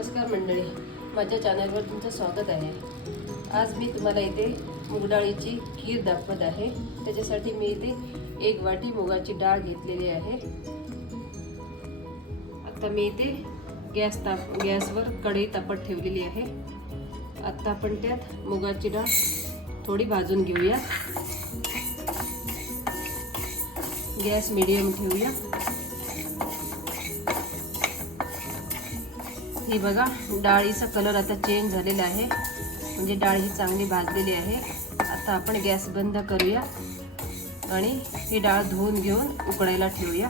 नमस्कार मंडळी, माझ्या चॅनलवर तुमचं स्वागत आहे। आज मी तुम्हाला इथे मूग डाळीची खीर दाखवत आहे। त्याच्यासाठी मी इथे 1 वाटी मुगाची डाळ घेतलेली आहे। आता मी इथे गॅसवर कढई तापत ठेवलेली आहे। आता आपण त्यात मुगाची डाळ थोडी भाजून घेऊया। गॅस मीडियम ठेवूया। ही बघा, डाळीचा कलर आता चेंज झालेला आहे, म्हणजे डाळ ही चांगली भाजलेली आहे। आता आपण गॅस बंद करूया आणि ही डाळ धुवून घेऊन उकळायला ठेवूया।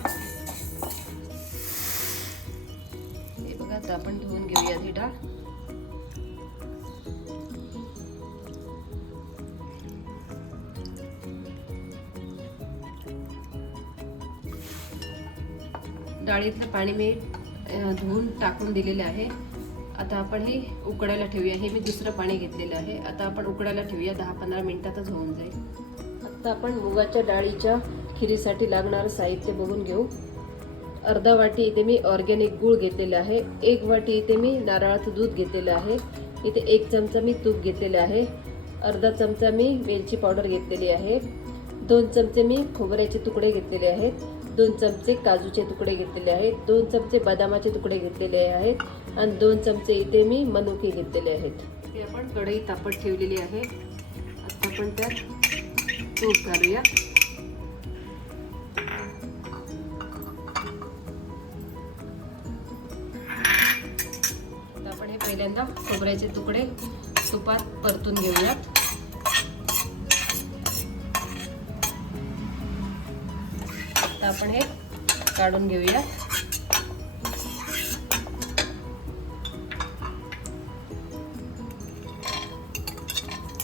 हे बघा, आता आपण धुवून घेऊया ही डाळ। डाळीतलं पाणी मी धुवून टाकून दिलेले आहे। आता आपण हे उकळायला ठेवूया। हे मी दुसरं पाणी घेतलेलं आहे। आता आपण उकळायला ठेवूया, 10-15 मिनिटातच होऊन जाईल। आता आपण मुगाच्या डाळीच्या खिरीसाठी लागणारं साहित्य बघून घेऊ। अर्धा वाटी इथे मी ऑर्गॅनिक गूळ घेतलेला आहे। 1 वाटी इथे मी नारळाचं दूध घेतलेलं आहे। इथे 1 चमचा मी तूप घेतलेलं आहे। अर्धा चमचा मी वेलची पावडर घेतलेली आहे। 2 चमचे मी खोबऱ्याचे तुकडे घेतलेले आहेत। 2 चमचे काजूचे तुकडे घेतलेले आहेत। 2 चमचे बदामाचे तुकडे घेतलेले आहेत आणि 2 चमचे इथे मी मनुके घेतलेले आहेत। हे आपण कढई तापत ठेवलेली आहे। आता आपण त्यात तूप घालूया। आता आपण हे पहिल्यांदा खोबऱ्याचे तुकडे तुपात परतून घेऊयात। आता आपण हे काढून घेऊया।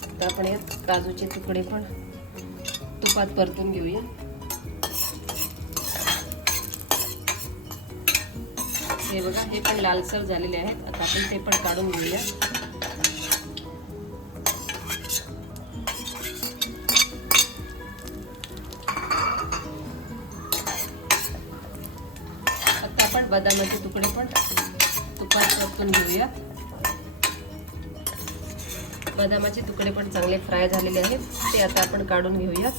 आता आपण या काजूचे तुकडे पण तुपात परतून घेऊया। हे बघा, हे पण लालसर झालेले आहेत। आता आपण ते पण काढून घेऊया। आपण बदामाचे तुकडे पण तुपात परतून घेऊया। बदामाचे तुकडे पण चांगले फ्राय झालेले आहेत, ते आता आपण काढून घेऊया।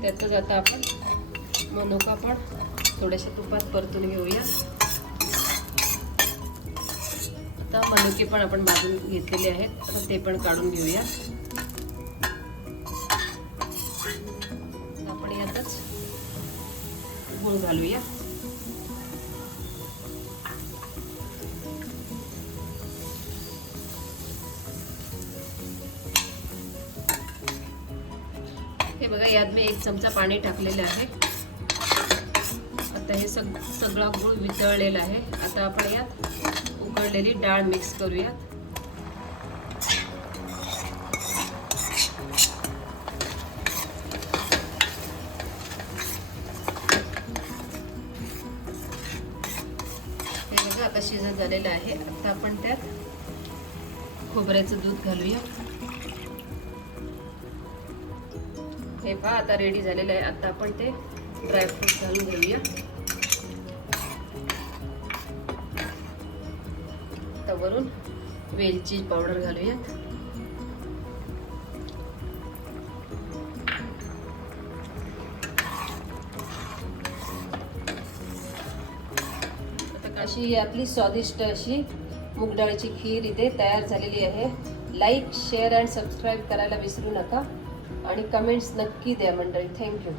त्यातच आता आपण मनुका पण थोडेसे तुपात परतून घेऊया। आता मनुके पण आपण भाजून घेतलेले आहेत, आता ते पण काढून घेऊया। आपण यातच गूळ घालूया। हे बघा, यात मी 1 चमचा पाणी टाकलेलं आहे। आता हे सगळा गूळ वितळलेला आहे। आता आपण यात उकळलेली डाळ मिक्स करूया। हे बघा, आता शिजत झालेलं आहे। आता आपण त्यात खोबऱ्याचं दूध घालूया। हे पहा, आता रेडी झालेलं आहे। आता आपण ते ड्रायफ्रूट घालून घेऊया। आता वरून वेलची पावडर घालूया। आता अशी आपली स्वादिष्ट अशी मूग डाळीची खीर इथे तयार झालेली आहे। लाईक, शेअर आणि सबस्क्राईब करायला विसरू नका आणि कमेंट्स नक्की द्या मंडळी। थँक्यू।